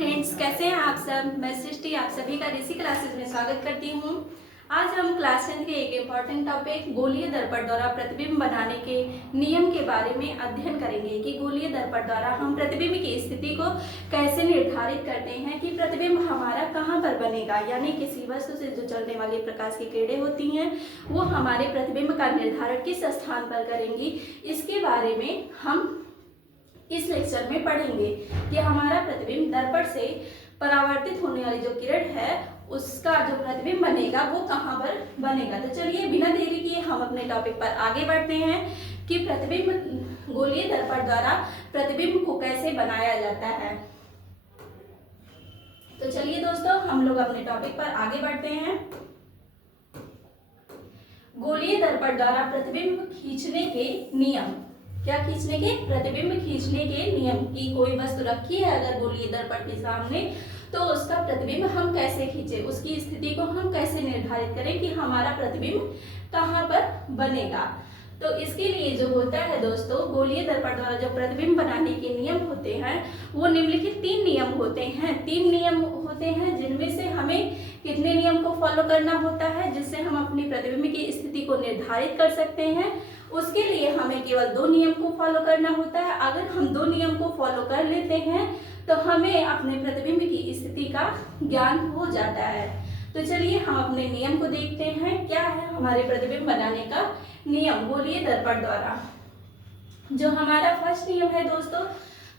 Friends, कैसे हैं आप सब। मैं सृष्टि आप सभी का ऋषि क्लासेस में स्वागत करती हूँ। आज हम क्लास 10 के एक इम्पॉर्टेंट टॉपिक गोलीय दर्पण द्वारा प्रतिबिंब बनाने के नियम के बारे में अध्ययन करेंगे कि गोलीय दर्पण द्वारा हम प्रतिबिंब की स्थिति को कैसे निर्धारित करते हैं कि प्रतिबिंब हमारा कहाँ पर बनेगा, यानी किसी वस्तु से जो चलने वाली प्रकाश की किरणें होती हैं वो हमारे प्रतिबिंब का निर्धारण किस स्थान पर करेंगी। इसके बारे में हम इस लेक्चर में पढ़ेंगे कि हमारा प्रतिबिंब दर्पण से परावर्तित होने वाली जो किरण है उसका जो प्रतिबिंब बनेगा वो कहाँ पर बनेगा। तो चलिए बिना देरी किए हम अपने टॉपिक पर आगे बढ़ते हैं कि प्रतिबिंब गोलीय दर्पण द्वारा प्रतिबिंब को कैसे बनाया जाता है। तो चलिए दोस्तों हम लोग अपने टॉपिक पर आगे बढ़ते हैं। गोलीय दर्पण द्वारा प्रतिबिंब खींचने के नियम। क्या खींचने के? प्रतिबिंब खींचने के नियम की कोई वस्तु रखी है अगर गोलीय दर्पण के सामने तो उसका प्रतिबिंब हम कैसे खींचे, उसकी स्थिति को हम कैसे निर्धारित करें कि हमारा प्रतिबिंब कहाँ पर बनेगा। तो इसके लिए जो होता है दोस्तों, गोलीय दर्पण द्वारा जो प्रतिबिंब बनाने के नियम होते हैं वो निम्नलिखित 3 नियम होते हैं। 3 नियम होते हैं जिनमें से हमें कितने नियम को फॉलो करना होता है जिससे हम अपनी प्रतिबिंब की स्थिति को निर्धारित कर सकते हैं। उसके लिए हमें केवल 2 नियम को फॉलो करना होता है। अगर हम 2 नियम को फॉलो कर लेते हैं तो हमें अपने प्रतिबिंब की स्थिति का ज्ञान हो जाता है। तो चलिए हम अपने नियम को देखते हैं। क्या है हमारे प्रतिबिंब बनाने का नियम गोलीय दर्पण द्वारा। जो हमारा फर्स्ट नियम है दोस्तों,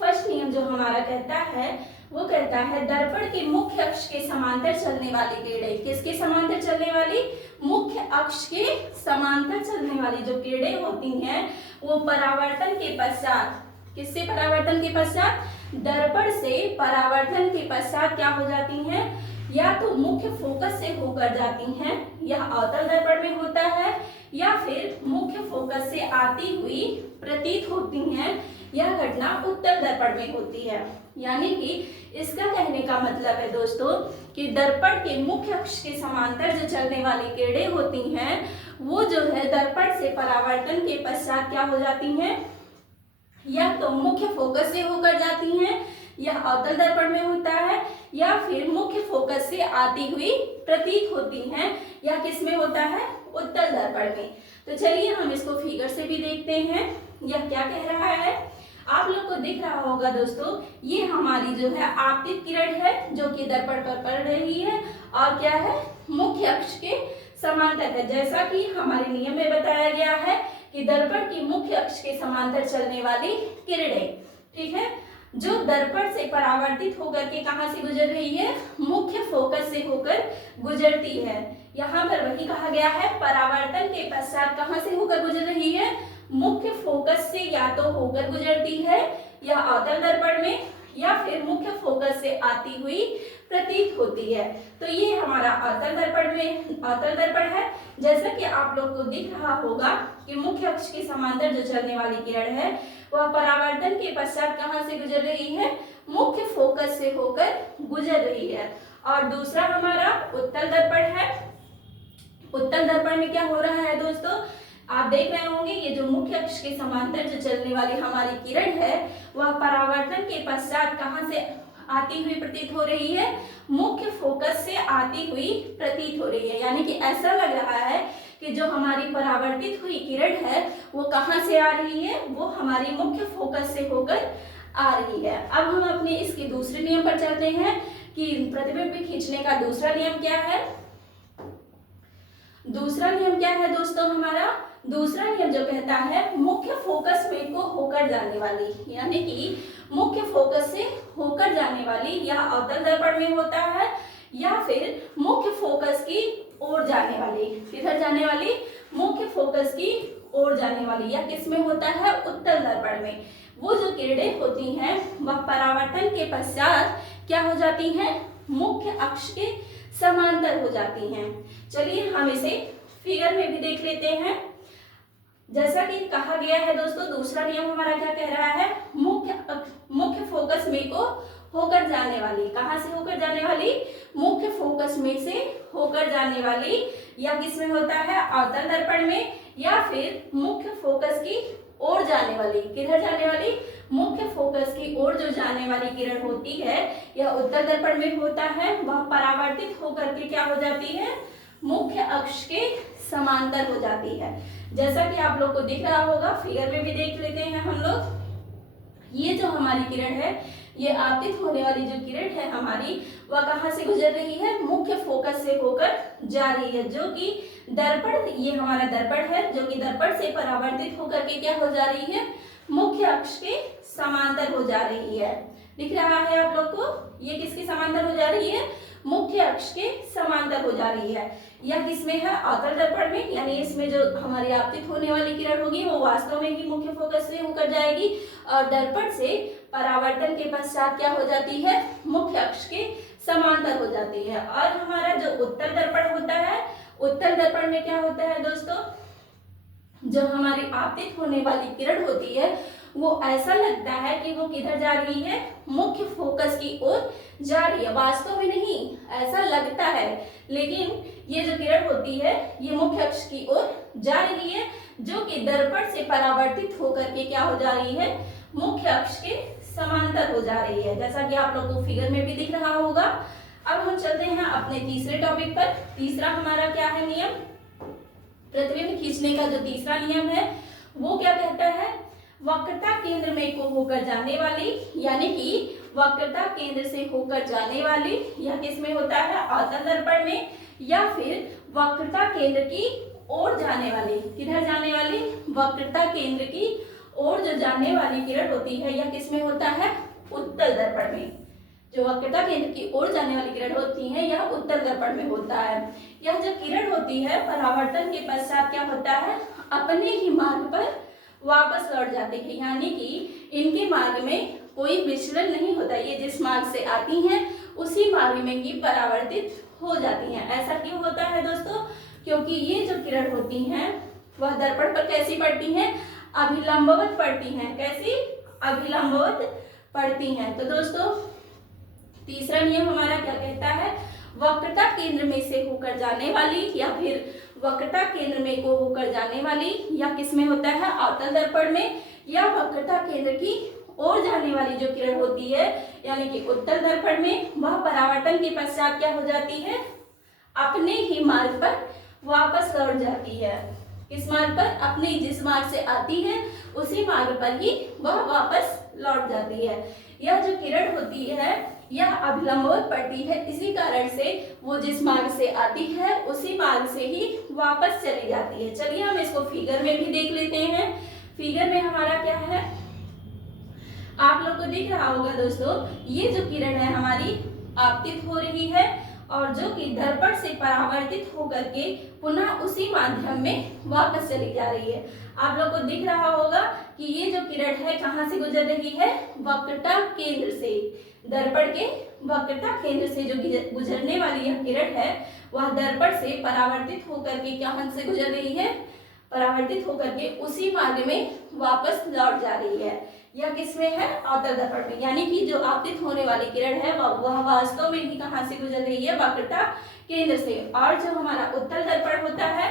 फर्स्ट नियम जो हमारा कहता है वो कहता है दर्पण के मुख्य अक्ष के समांतर चलने वाली किरणें। किसके समांतर चलने वाली? मुख्य अक्ष के समांतर चलने वाली जो किरणें होती हैं वो परावर्तन के पश्चात, किससे परावर्तन के पश्चात? दर्पण से परावर्तन के पश्चात क्या हो जाती हैं? या तो मुख्य फोकस से होकर जाती हैं, यह अवतल दर्पण में होता है, या फिर मुख्य फोकस से आती हुई प्रतीत होती हैं। यह घटना उत्तल दर्पण में होती है। यानी कि इसका कहने का मतलब है दोस्तों कि दर्पण के मुख्य अक्ष के समांतर जो चलने वाली किरणें होती हैं वो जो है दर्पण से परावर्तन के पश्चात क्या हो जाती हैं? या तो मुख्य फोकस से होकर जाती हैं, यह अवतल दर्पण में होता है, या फिर मुख्य फोकस से आती हुई प्रतीत होती हैं, यह किस में होता है? उत्तल दर्पण में। तो चलिए हम इसको फिगर से भी देखते हैं यह क्या कह रहा है। आप लोग को दिख रहा होगा दोस्तों, ये हमारी जो है आपतित किरण है जो कि दर्पण पर पड़ रही है और क्या है? मुख्य अक्ष के समांतर है। जैसा कि हमारे नियम में बताया गया है कि दर्पण की मुख्य अक्ष के समांतर चलने वाली किरणें, ठीक है, जो दर्पण से परावर्तित होकर के कहां से गुजर रही है? मुख्य फोकस से होकर गुजरती है। यहाँ पर वही कहा गया है परावर्तन के पश्चात कहां से होकर गुजर रही है? मुख्य फोकस से या तो होकर गुजरती है या अवतल दर्पण में, या फिर मुख्य फोकस से आती हुई प्रतीत होती है। तो ये हमारा अवतल दर्पण में अवतल दर्पण है। जैसा कि आप लोग को दिख रहा होगा कि मुख्य अक्ष के समांतर जो चलने वाली किरण है वह परावर्तन के पश्चात कहां से गुजर रही है? मुख्य फोकस से होकर गुजर रही है। और दूसरा हमारा उत्तल दर्पण है। उत्तल दर्पण में क्या हो रहा है दोस्तों, आप देख रहे होंगे ये जो मुख्य अक्ष के समांतर जो चलने वाली हमारी किरण है वह परावर्तन के पश्चात कहां से आती हुई प्रतीत हो रही है? मुख्य फोकस से आती हुई प्रतीत हो रही है। यानी कि ऐसा लग रहा है कि जो हमारी परावर्तित हुई किरण है वो कहां से आ रही है? वो हमारी मुख्य फोकस से होकर आ रही है। अब हम अपने इसके दूसरे नियम पर चलते हैं कि प्रतिबिंब खींचने का दूसरा नियम क्या है। दूसरा नियम क्या है दोस्तों हमारा? दूसरा नियम जो कहता है मुख्य फोकस में को होकर जाने वाली, यानी कि मुख्य फोकस से होकर जाने वाली, यह अवतल दर्पण में होता है, या फिर मुख्य फोकस की ओर जाने वाली, किधर जाने वाली? मुख्य फोकस की ओर जाने वाली, यह किस में होता है? उत्तल दर्पण में। वो जो किरणें होती हैं वह परावर्तन के पश्चात क्या हो जाती हैं? मुख्य अक्ष के समांतर हो जाती हैं। चलिए हम इसे फिगर में भी देख लेते हैं। जैसा कि कहा गया है दोस्तों, दूसरा नियम हमारा क्या कह रहा है? मुख्य फोकस में को होकर जाने वाली, कहां से होकर जाने वाली? मुख्य फोकस में से होकर जाने वाली, या किस में होता है? अवतल दर्पण में, या फिर मुख्य फोकस की ओर जाने वाली, किधर जाने वाली? मुख्य फोकस की ओर जो जाने वाली किरण होती है यह उत्तर दर्पण में होता है, वह परावर्तित होकर के क्या हो जाती है, मुख्य अक्ष के समांतर हो जाती है। जैसा कि आप लोग को दिख रहा होगा, फिगर में भी देख लेते हैं हम लोग। ये जो हमारी किरण है, ये आपतित होने वाली जो किरण है हमारी, वह कहाँ से गुजर रही है, मुख्य फोकस से होकर जा रही है, जो कि दर्पण, ये हमारा दर्पण है, जो कि दर्पण से परावर्तित होकर के क्या हो जा रही है, मुख्य अक्ष के समांतर हो जा रही है। दिख रहा है आप लोग को, ये किसके समांतर हो जा रही है, मुख्य अक्ष के समांतर हो जा रही है। यह किसमें है, अवतल दर्पण में, यानी इसमें जो हमारी आपतित होने वाली किरण होगी वो वास्तव में ही मुख्य फोकस से होकर जाएगी और दर्पण से परावर्तन के पश्चात क्या हो जाती है, मुख्य अक्ष के समांतर हो जाती है। और हमारा जो उत्तर दर्पण होता है, उत्तर दर्पण में क्या होता है दोस्तों, जो हमारी आपतित होने वाली किरण होती है वो ऐसा लगता है कि वो किधर जा रही है, मुख्य फोकस की ओर जा रही है। वास्तव में नहीं, ऐसा लगता है, लेकिन ये जो किरण होती है ये मुख्य अक्ष की ओर जा रही है, जो कि दर्पण से परावर्तित होकर के क्या हो जा रही है, मुख्य अक्ष के समांतर हो जा रही है, जैसा कि आप लोगों को फिगर में भी दिख रहा होगा। अब हम चलते हैं अपने तीसरे टॉपिक पर। तीसरा हमारा क्या है नियम, प्रतिबिंब खींचने का जो तीसरा नियम है वो क्या कहता है, वक्रता केंद्र में को होकर जाने वाली, यानी कि वक्रता केंद्र से होकर जाने वाली, यह किस में होता है, अवतल दर्पण में, या फिर वक्रता केंद्र की ओर जाने वाली, किधर जाने वाली, वक्रता केंद्र की ओर जो जाने वाली किरण होती है यह किस में होता है, उत्तल दर्पण में। जो वक्रता केंद्र की ओर जाने वाली किरण होती है यह उत्तल दर्पण में होता है। यह जो किरण होती है परावर्तन के पश्चात क्या होता है, अपने ही मार्ग पर वापस लौट जाते हैं, यानी कि इनके मार्ग में कोई विचलन नहीं होता, ये जिस मार्ग से आती हैं उसी मार्ग में ही परावर्तित हो जाती हैं। ऐसा क्यों होता है दोस्तों, क्योंकि ये जो किरण होती हैं वह दर्पण पर कैसी पड़ती हैं, अभिलंबवत पड़ती हैं। कैसी, अभिलंबवत पड़ती हैं। तो दोस्तों तीसरा नियम हमारा क्या कहता है, वक्रता केंद्र में से होकर जाने वाली या फिर वक्रता केंद्र में को होकर जाने वाली, या किस में होता है, अवतल दर्पण में, या वक्रता केंद्र की ओर जाने वाली जो किरण होती है यानी कि उत्तल दर्पण में, वह परावर्तन के पश्चात क्या हो जाती है, अपने ही मार्ग पर वापस लौट जाती है। किस मार्ग पर, अपने जिस मार्ग से आती है उसी मार्ग पर ही वह वापस लौट जाती है। यह जो किरण होती है यह अभिलंबवत पड़ती है, इसी कारण से वो जिस मार्ग से आती है उसी मार्ग से ही वापस चली जाती है। चलिए हम इसको फिगर में भी देख लेते हैं। फिगर में हमारा क्या है, आप लोग को दिख रहा होगा दोस्तों, ये जो किरण है हमारी आपतित हो रही है और जो कि दर्पण से परावर्तित होकर के पुनः उसी माध्यम में वापस चली जा रही है। आप लोग को दिख रहा होगा कि ये जो किरण है कहाँ से गुजर रही है, वक्रता केंद्र से, दर्पण के वक्रता केंद्र से जो गुजरने वाली यह किरण है वह दर्पण से परावर्तित होकर के कहाँ से गुजर रही है, परावर्तित होकर के उसी मार्ग में वापस लौट जा रही है। यह किसमें है, अवतल दर्पण में, यानी कि जो आपतित होने वाली किरण है वह वास्तव में ही कहाँ से गुजर रही है, वक्रता केंद्र से। और जो हमारा उत्तल दर्पण होता है,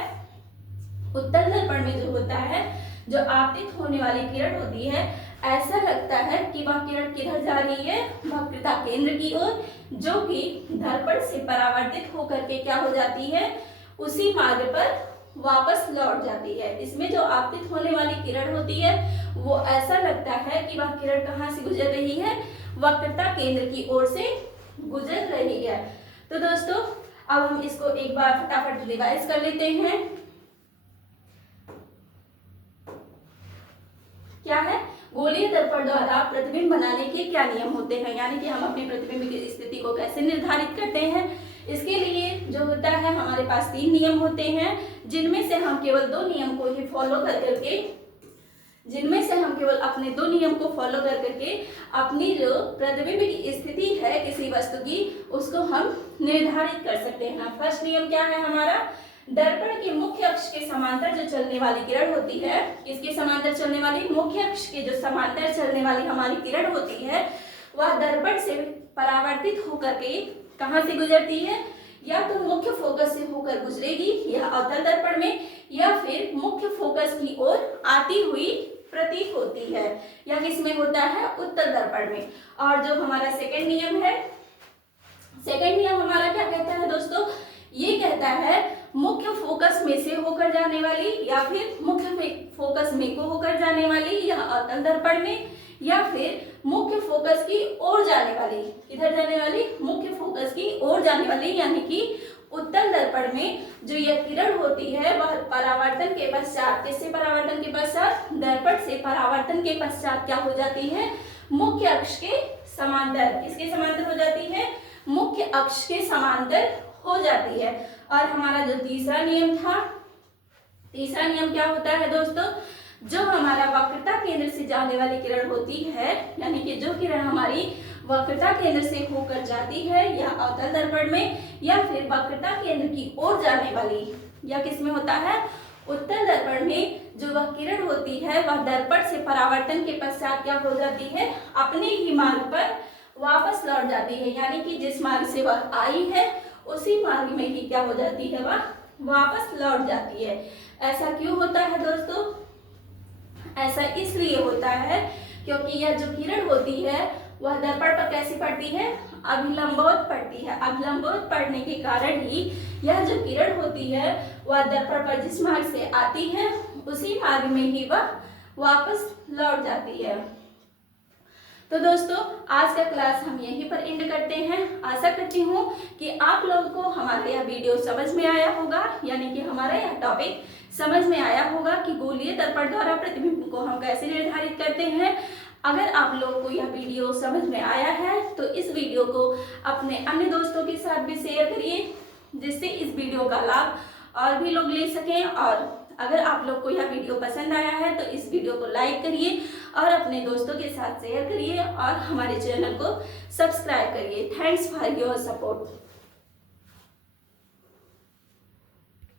उत्तल दर्पण में जो होता है, जो आपतित होने वाली किरण होती है, ऐसा लगता है कि वह किरण किधर जा रही है, वक्रता केंद्र की ओर, जो कि दर्पण से परावर्तित होकर के क्या हो जाती है, उसी मार्ग पर वापस लौट जाती है। इसमें जो आपतित होने वाली किरण होती है वो ऐसा लगता है कि वह किरण कहाँ से गुजर रही है, वक्रता केंद्र की ओर से गुजर रही है। तो दोस्तों अब हम इसको एक बार फटाफट रिवाइज कर लेते हैं। क्या है, गोलीय दर्पण द्वारा प्रतिबिंब बनाने के क्या नियम होते हैं, यानी कि हम अपने प्रतिबिंब की स्थिति को कैसे निर्धारित करते हैं। इसके लिए जो होता है हमारे पास 3 नियम होते हैं, जिनमें से हम केवल 2 नियम को ही फॉलो कर करके, जिनमें से हम केवल अपने 2 नियम को फॉलो कर करके अपनी जो प्रतिबिंब की स्थिति है किसी वस्तु की उसको हम निर्धारित कर सकते हैं। फर्स्ट नियम क्या है हमारा, दर्पण के मुख्य अक्ष के समांतर जो चलने वाली किरण होती है, किसके समांतर चलने वाली, मुख्य अक्ष के जो समांतर चलने वाली हमारी किरण होती है वह दर्पण से परावर्तित होकर के कहाँ से गुजरती है, या तो मुख्य फोकस से होकर गुजरेगी या अवतल दर्पण में, या फिर मुख्य फोकस की ओर आती हुई प्रतीक होती है। यह किसमें होता है? उत्तल दर्पण में। और जो हमारा सेकंड नियम है, सेकंड नियम हमारा क्या कहता है दोस्तों? ये कहता है मुख्य फोकस में से होकर जाने वाली या फिर मुख्य फोकस में को होकर जाने वाली या अतल दर्पण में, या फिर मुख्य फोकस की ओर जाने वाली, किधर जाने वाली? मुख्य फोकस की ओर जाने वाली, यानी कि उत्तल दर्पण में जो यह किरण होती है वह परावर्तन के पश्चात, किससे परावर्तन के पश्चात? दर्पण से परावर्तन के पश्चात क्या हो जाती है? मुख्य अक्ष के समांतर। किसके समांतर हो जाती है? मुख्य अक्ष के समांतर हो जाती है। और हमारा जो तीसरा नियम था, तीसरा नियम क्या होता है दोस्तों? जो हमारा वक्रता केंद्र से जाने वाली किरण होती है, यानी कि जो किरण हमारी वक्रता केंद्र से होकर जाती है या अवतल दर्पण में, या फिर वक्रता केंद्र की ओर जाने वाली, या किसमें होता है? उत्तल दर्पण में जो वह किरण होती है वह दर्पण से परावर्तन के पश्चात क्या हो जाती है? अपने ही मार्ग पर वापस लौट जाती है, यानी कि जिस मार्ग से वह आई है उसी मार्ग में ही क्या हो जाती है? वह वापस लौट जाती है। ऐसा क्यों होता है दोस्तों? ऐसा इसलिए होता है क्योंकि यह जो किरण होती है वह दर्पण पर कैसी पड़ती है? अभिलंबवत पड़ती है। अभिलंबवत पड़ने के कारण ही यह जो किरण होती है वह दर्पण पर जिस मार्ग से आती है उसी मार्ग में ही वह वापस लौट जाती है। तो दोस्तों आज का क्लास हम यहीं पर एंड करते हैं। आशा करती हूँ कि आप लोगों को हमारा यह वीडियो समझ में आया होगा, यानी कि हमारा यह टॉपिक समझ में आया होगा कि गोलीय दर्पण द्वारा प्रतिबिंब को हम कैसे निर्धारित करते हैं। अगर आप लोगों को यह वीडियो समझ में आया है तो इस वीडियो को अपने अन्य दोस्तों के साथ भी शेयर करिए, जिससे इस वीडियो का लाभ और भी लोग ले सकें। और अगर आप लोग को यह वीडियो पसंद आया है तो इस वीडियो को लाइक करिए और अपने दोस्तों के साथ शेयर करिए और हमारे चैनल को सब्सक्राइब करिए। Thanks for your support.